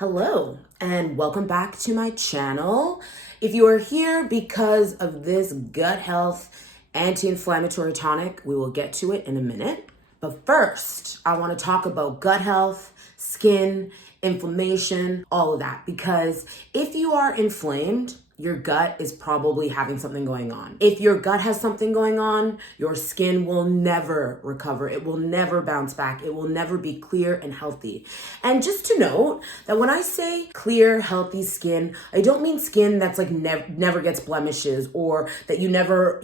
Hello, and welcome back to my channel. If you are here because of this gut health anti-inflammatory tonic, we will get to it in a minute. But first, I want to talk about gut health, skin, inflammation, all of that. Because if you are inflamed, your gut is probably having something going on. If your gut has something going on, your skin will never recover. It will never bounce back. It will never be clear and healthy. And just to note that when I say clear, healthy skin, I don't mean skin that's like never gets blemishes or that you never,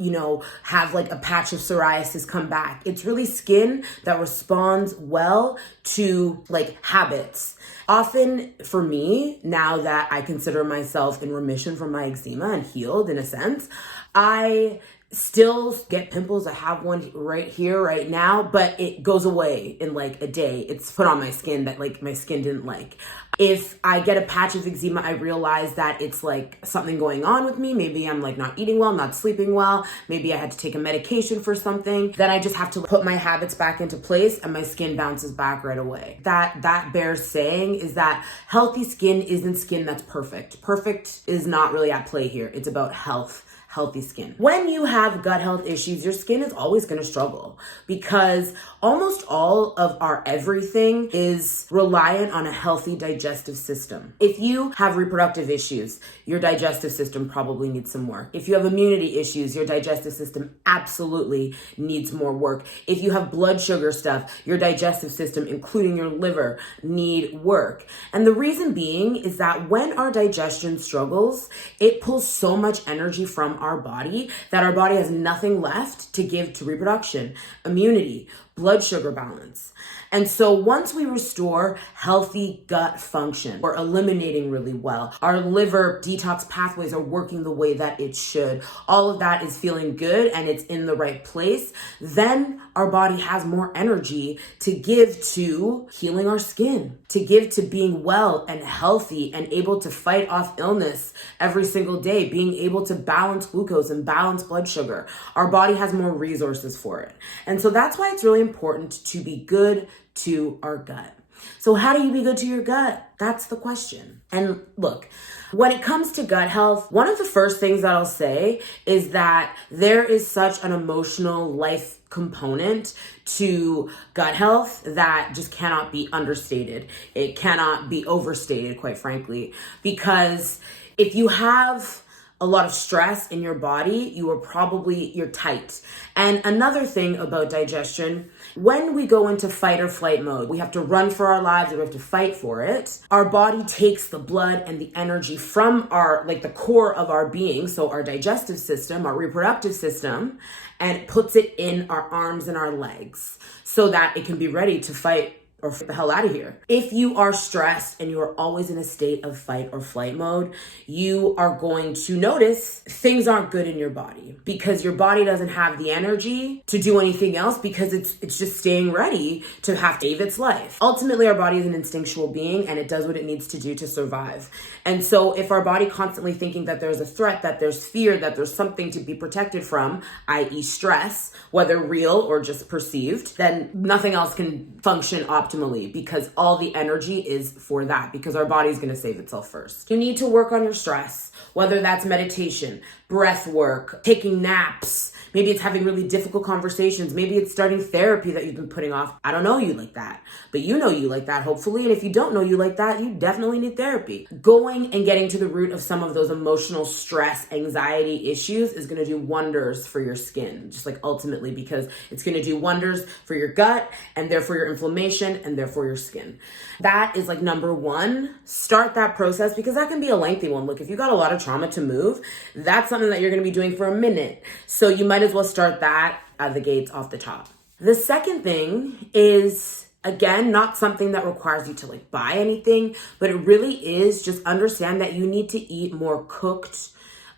have like a patch of psoriasis come back. It's really skin that responds well to like habits. Often for me, now that I consider myself in remission from my eczema and healed in a sense, I still get pimples. I have one right here, right now, but it goes away in like a day. It's put on my skin that like my skin didn't like. If I get a patch of eczema, I realize that it's like something going on with me. Maybe I'm like not eating well, not sleeping well. Maybe I had to take a medication for something. Then I just have to put my habits back into place and my skin bounces back right away. That bears saying is that healthy skin isn't skin that's perfect. Perfect is not really at play here. It's about healthy skin. When you have gut health issues, your skin is always going to struggle because almost all of our everything is reliant on a healthy digestive system. If you have reproductive issues, your digestive system probably needs some work. If you have immunity issues, your digestive system absolutely needs more work. If you have blood sugar stuff, your digestive system, including your liver, need work. And the reason being is that when our digestion struggles, it pulls so much energy from our body that our body has nothing left to give to reproduction, immunity, blood sugar balance. And so once we restore healthy gut function, we're eliminating really well. Our liver detox pathways are working the way that it should. All of that is feeling good and it's in the right place. Then our body has more energy to give to healing our skin, to give to being well and healthy and able to fight off illness every single day, being able to balance glucose and balance blood sugar. Our body has more resources for it. And so that's why it's really important to be good to our gut. So how do you be good to your gut? That's the question. And look, when it comes to gut health, one of the first things that I'll say is that there is such an emotional life component to gut health that just cannot be understated. It cannot be overstated, quite frankly, because if you have a lot of stress in your body, you're tight. And another thing about digestion, when we go into fight or flight mode, we have to run for our lives or we have to fight for it. Our body takes the blood and the energy from the core of our being, so our digestive system, our reproductive system, and puts it in our arms and our legs so that it can be ready to fight or get the hell out of here. If you are stressed and you are always in a state of fight or flight mode, you are going to notice things aren't good in your body because your body doesn't have the energy to do anything else because it's just staying ready to have to save its life. Ultimately, our body is an instinctual being and it does what it needs to do to survive. And so if our body constantly thinking that there's a threat, that there's fear, that there's something to be protected from, i.e. stress, whether real or just perceived, then nothing else can function optimally because all the energy is for that because our body's going to save itself first. You need to work on your stress, whether that's meditation, breath work, taking naps. Maybe it's having really difficult conversations. Maybe it's starting therapy that you've been putting off. I don't know you like that, but you know you like that, hopefully. And if you don't know you like that, you definitely need therapy. Going and getting to the root of some of those emotional stress, anxiety issues is going to do wonders for your skin, just like ultimately, because it's going to do wonders for your gut and therefore your inflammation and therefore your skin. That is like number one. Start that process because that can be a lengthy one. Look, if you got a lot of trauma to move, that's something that you're going to be doing for a minute. So you might as well start that out of the gates off the top. The second thing is, again, not something that requires you to like buy anything, but it really is just understand that you need to eat more cooked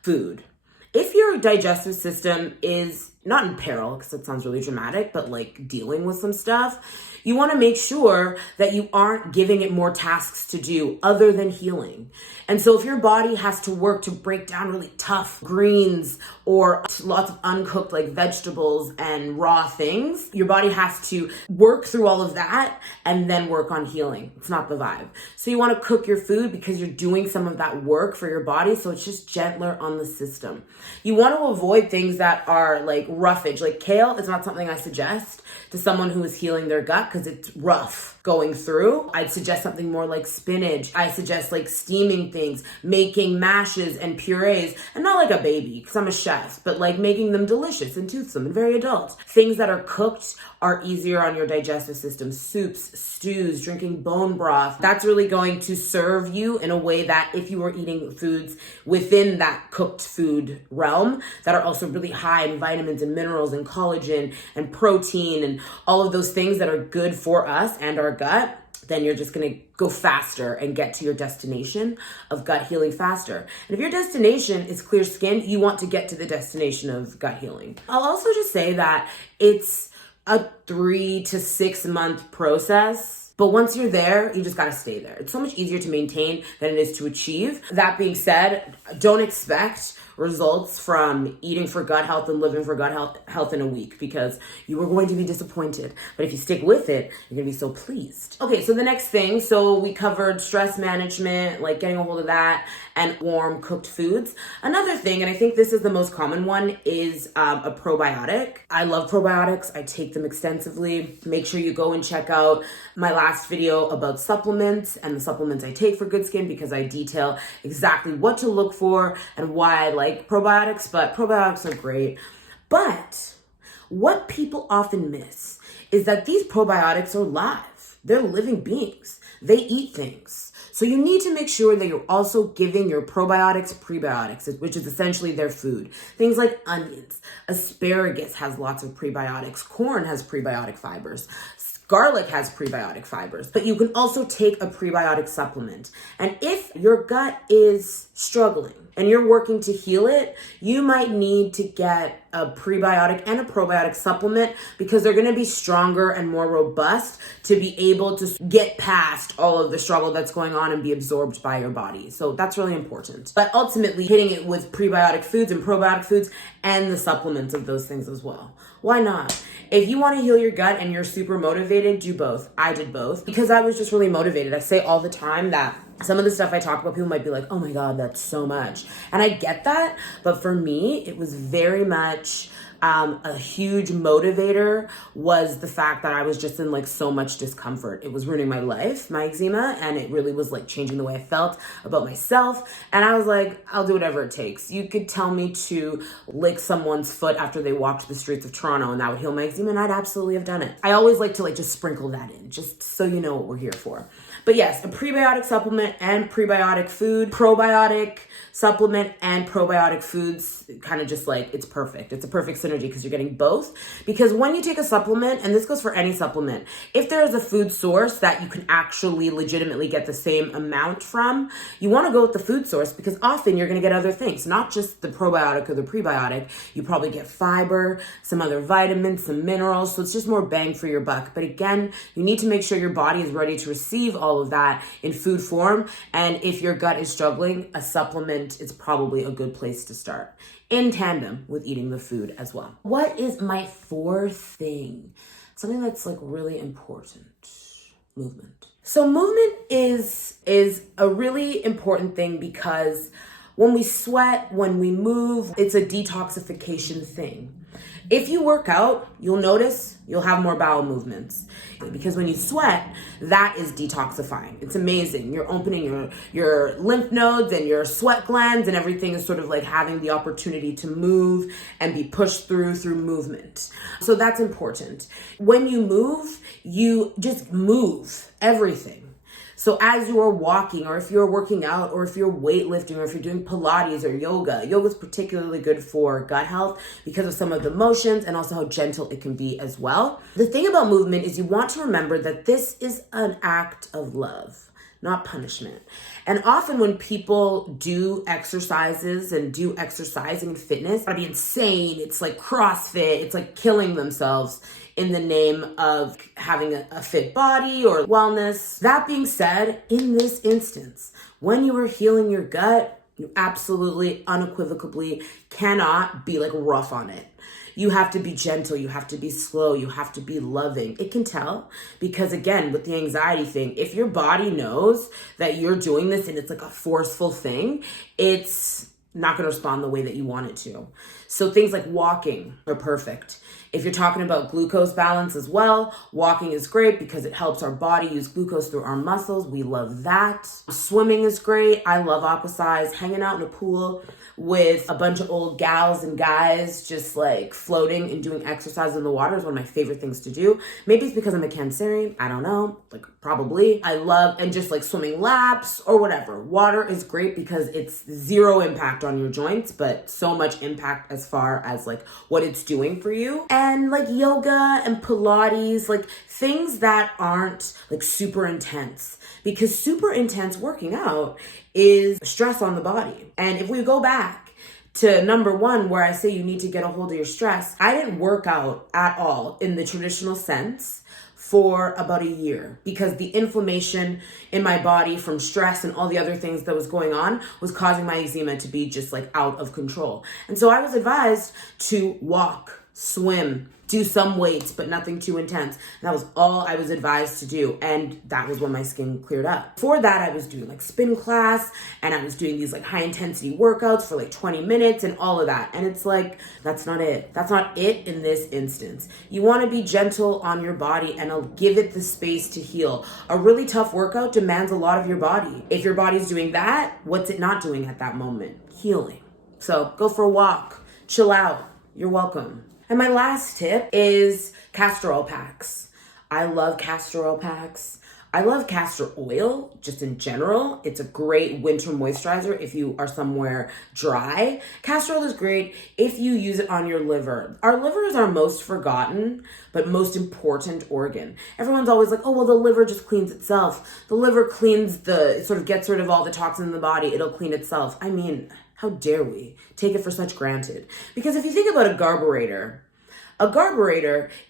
food. If your digestive system is not in peril, because it sounds really dramatic, but like dealing with some stuff, you want to make sure that you aren't giving it more tasks to do other than healing. And so if your body has to work to break down really tough greens or lots of uncooked like vegetables and raw things, your body has to work through all of that and then work on healing. It's not the vibe. So you want to cook your food because you're doing some of that work for your body, so it's just gentler on the system. You want to avoid things that are like roughage. Like kale is not something I suggest to someone who is healing their gut because it's rough going through. I'd suggest something more like spinach. I suggest like steaming things, making mashes and purees, and not like a baby because I'm a chef, but like making them delicious and toothsome and very adult. Things that are cooked are easier on your digestive system. Soups, stews, drinking bone broth. That's really going to serve you in a way that if you were eating foods within that cooked food realm that are also really high in vitamins and minerals and collagen and protein and all of those things that are good for us and our gut, then you're just going to go faster and get to your destination of gut healing faster. And if your destination is clear skin, you want to get to the destination of gut healing. I'll also just say that it's a 3 to 6 month process. But once you're there, you just gotta stay there. It's so much easier to maintain than it is to achieve. That being said, don't expect results from eating for gut health and living for gut health in a week, because you are going to be disappointed. But if you stick with it, you're gonna be so pleased. Okay, so the next thing, so we covered stress management, like getting a hold of that, and warm cooked foods. Another thing, and I think this is the most common one, is a probiotic. I love probiotics. I take them extensively. Make sure you go and check out my last video about supplements and the supplements I take for good skin, because I detail exactly what to look for and why I like probiotics. But probiotics are great. But what people often miss is that these probiotics are live. They're living beings. They eat things. So you need to make sure that you're also giving your probiotics prebiotics, which is essentially their food. Things like onions, asparagus has lots of prebiotics, corn has prebiotic fibers, garlic has prebiotic fibers, but you can also take a prebiotic supplement. And if your gut is struggling and you're working to heal it, you might need to get a prebiotic and a probiotic supplement, because they're going to be stronger and more robust to be able to get past all of the struggle that's going on and be absorbed by your body. So that's really important. But ultimately hitting it with prebiotic foods and probiotic foods and the supplements of those things as well. Why not? If you want to heal your gut and you're super motivated, do both. I did both because I was just really motivated. I say all the time that some of the stuff I talk about, people might be like, oh my God, that's so much. And I get that. But for me, it was very much a huge motivator was the fact that I was just in like so much discomfort. It was ruining my life, my eczema, and it really was like changing the way I felt about myself. And I was like, I'll do whatever it takes. You could tell me to lick someone's foot after they walked the streets of Toronto and that would heal my eczema, and I'd absolutely have done it. I always like to like just sprinkle that in, just so you know what we're here for. But yes, a prebiotic supplement and prebiotic food, probiotic supplement and probiotic foods, kind of just like, it's perfect. It's a perfect synergy because you're getting both. Because when you take a supplement, and this goes for any supplement, if there is a food source that you can actually legitimately get the same amount from, you want to go with the food source, because often you're going to get other things, not just the probiotic or the prebiotic. You probably get fiber, some other vitamins, some minerals. So it's just more bang for your buck. But again, you need to make sure your body is ready to receive all of that in food form. And if your gut is struggling, a supplement is probably a good place to start, in tandem with eating the food as well. What is my fourth thing? Something that's like really important. Movement. So movement is a really important thing, because when we sweat, when we move, it's a detoxification thing. If you work out, you'll notice you'll have more bowel movements, because when you sweat, that is detoxifying. It's amazing. You're opening your lymph nodes and your sweat glands, and everything is sort of like having the opportunity to move and be pushed through movement. So that's important. When you move, you just move everything. So as you are walking, or if you're working out, or if you're weightlifting, or if you're doing Pilates or yoga is particularly good for gut health because of some of the motions and also how gentle it can be as well. The thing about movement is you want to remember that this is an act of love. not punishment. And often when people do exercises and do exercising and fitness, it's gotta be insane. It's like CrossFit. It's like killing themselves in the name of having a fit body or wellness. That being said, in this instance, when you are healing your gut, you absolutely, unequivocally cannot be like rough on it. You have to be gentle, you have to be slow, you have to be loving. It can tell because, again, with the anxiety thing, if your body knows that you're doing this and it's like a forceful thing, it's not going to respond the way that you want it to. So things like walking are perfect. If you're talking about glucose balance as well, walking is great because it helps our body use glucose through our muscles. We love that. Swimming is great. I love aquasize. Hanging out in a pool with a bunch of old gals and guys just like floating and doing exercise in the water is one of my favorite things to do. Maybe it's because I'm a Cancerian. I don't know. Like probably. I love and just like swimming laps or whatever. Water is great because it's zero impact on your joints, but so much impact as far as like what it's doing for you. And like yoga and Pilates, like things that aren't like super intense, because super intense working out is stress on the body. And if we go back to number one, where I say you need to get a hold of your stress, I didn't work out at all in the traditional sense for about a year because the inflammation in my body from stress and all the other things that was going on was causing my eczema to be just like out of control. And so I was advised to walk, swim, do some weights, but nothing too intense. And that was all I was advised to do. And that was when my skin cleared up. Before that, I was doing like spin class and I was doing these like high intensity workouts for like 20 minutes and all of that. And it's like, that's not it. That's not it in this instance. You want to be gentle on your body and give it the space to heal. A really tough workout demands a lot of your body. If your body's doing that, what's it not doing at that moment? Healing. So go for a walk, chill out. You're welcome. And my last tip is castor oil packs. I love castor oil packs. I love castor oil just in general. It's a great winter moisturizer if you are somewhere dry. Castor oil is great if you use it on your liver. Our liver is our most forgotten but most important organ. Everyone's always like, oh, well, the liver just cleans itself. The liver it sort of gets rid of all the toxins in the body. It'll clean itself. I mean, how dare we take it for such granted? Because if you think about a garburator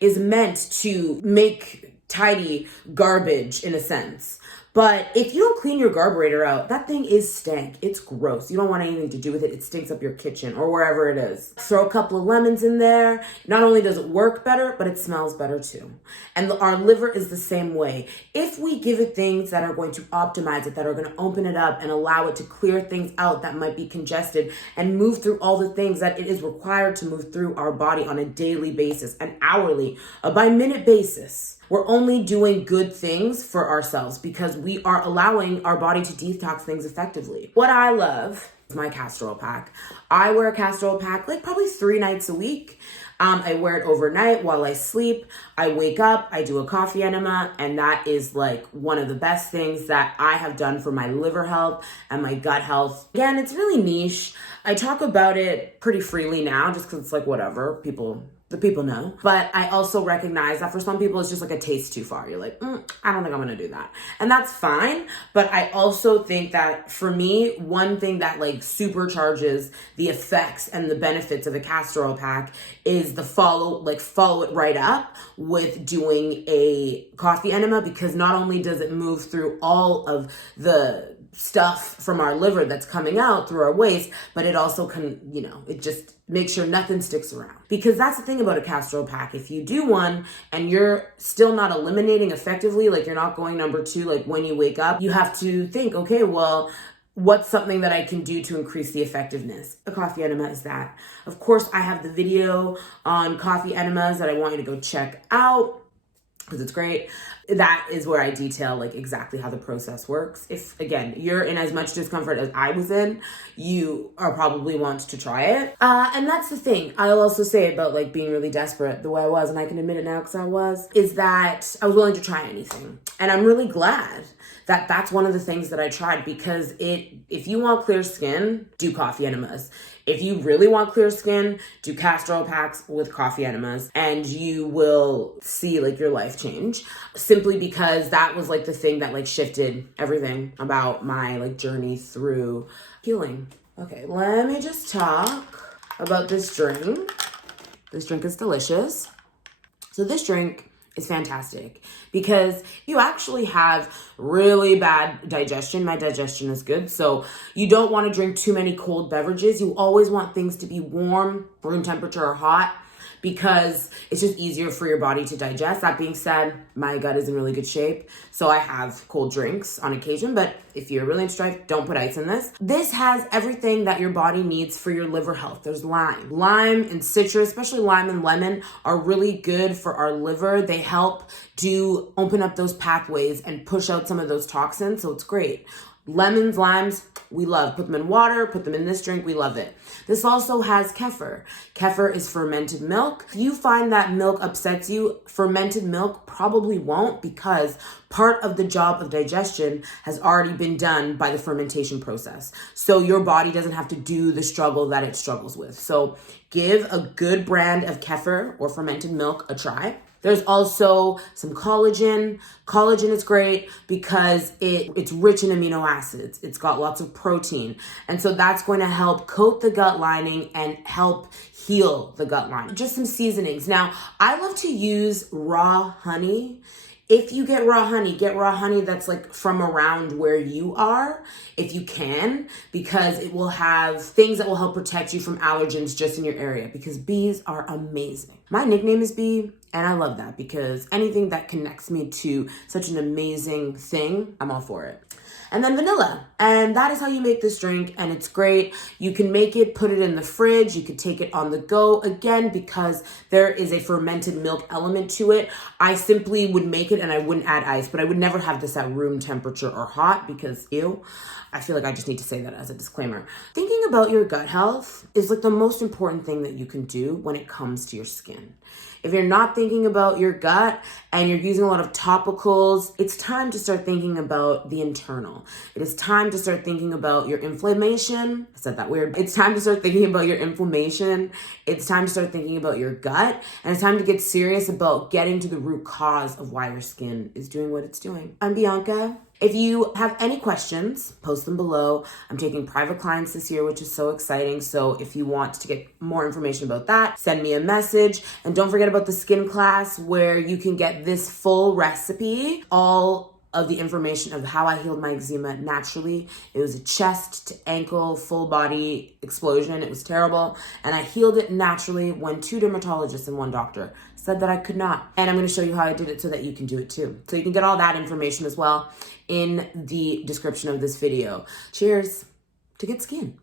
is meant to make tidy garbage in a sense. But if you don't clean your garburator out, that thing is stank. It's gross. You don't want anything to do with it. It stinks up your kitchen or wherever it is. Throw a couple of lemons in there. Not only does it work better, but it smells better too. And our liver is the same way. If we give it things that are going to optimize it, that are going to open it up and allow it to clear things out that might be congested and move through all the things that it is required to move through our body on a daily basis, an hourly, a by-minute basis, we're only doing good things for ourselves because we are allowing our body to detox things effectively. What I love is my castor oil pack. I wear a castor oil pack like probably 3 nights a week. I wear it overnight while I sleep. I wake up, I do a coffee enema, and that is like one of the best things that I have done for my liver health and my gut health. Again, it's really niche. I talk about it pretty freely now just because it's like whatever, the people know. But I also recognize that for some people, it's just like a taste too far. You're like, I don't think I'm gonna do that. And that's fine. But I also think that for me, one thing that like supercharges the effects and the benefits of a castor oil pack is the follow it right up with doing a coffee enema, because not only does it move through all of the stuff from our liver that's coming out through our waste, but it also can, it just makes sure nothing sticks around. Because that's the thing about a castor oil pack. If you do one and you're still not eliminating effectively, like you're not going number 2, like when you wake up, you have to think, okay, well, what's something that I can do to increase the effectiveness? A coffee enema is that. Of course, I have the video on coffee enemas that I want you to go check out, because it's great. That is where I detail like exactly how the process works. If again, you're in as much discomfort as I was in, you are probably want to try it. And that's the thing. I'll also say about like being really desperate the way I was, and I can admit it now because I was, is that I was willing to try anything. And I'm really glad that that's one of the things that I tried, because if you want clear skin, do coffee enemas. If you really want clear skin, do castor oil packs with coffee enemas, and you will see like your life change. simply because that was like the thing that like shifted everything about my like journey through healing. Okay, let me just talk about this drink. This drink is delicious. So this drink is fantastic because you actually have really bad digestion. My digestion is good. So you don't want to drink too many cold beverages. You always want things to be warm, room temperature or hot, because it's just easier for your body to digest. That being said, my gut is in really good shape, so I have cold drinks on occasion, but if you're really in strife, don't put ice in this. This has everything that your body needs for your liver health. There's lime. Lime and citrus, especially lime and lemon, are really good for our liver. They help to open up those pathways and push out some of those toxins, so it's great. Lemons, limes, we love. Put them in water, put them in this drink, we love it. This also has kefir. Kefir is fermented milk. If you find that milk upsets you, fermented milk probably won't, because part of the job of digestion has already been done by the fermentation process. So your body doesn't have to do the struggle that it struggles with. So give a good brand of kefir or fermented milk a try. There's also some collagen. Collagen is great because it's rich in amino acids. It's got lots of protein. And so that's going to help coat the gut lining and help heal the gut lining. Just some seasonings. Now, I love to use raw honey. If you get raw honey that's like from around where you are, if you can, because it will have things that will help protect you from allergens just in your area, because bees are amazing. My nickname is Bee, and I love that because anything that connects me to such an amazing thing, I'm all for it. And then vanilla. And that is how you make this drink, and it's great. You can make it, put it in the fridge. You could take it on the go. Again, because there is a fermented milk element to it, I simply would make it and I wouldn't add ice, but I would never have this at room temperature or hot because ew. I feel like I just need to say that as a disclaimer. Thinking about your gut health is like the most important thing that you can do when it comes to your skin. If you're not thinking about your gut and you're using a lot of topicals, it's time to start thinking about the internal. It is time to start thinking about your inflammation. I said that weird. It's time to start thinking about your inflammation. It's time to start thinking about your gut. And it's time to get serious about getting to the root cause of why your skin is doing what it's doing. I'm Bianca. If you have any questions, post them below. I'm taking private clients this year, which is so exciting. So if you want to get more information about that, send me a message. And don't forget about the skin class where you can get this full recipe, all of the information of how I healed my eczema naturally. It was a chest to ankle, full body explosion. It was terrible. And I healed it naturally when 2 dermatologists and 1 doctor said that I could not. And I'm going to show you how I did it so that you can do it too. So you can get all that information as well in the description of this video. Cheers to good skin.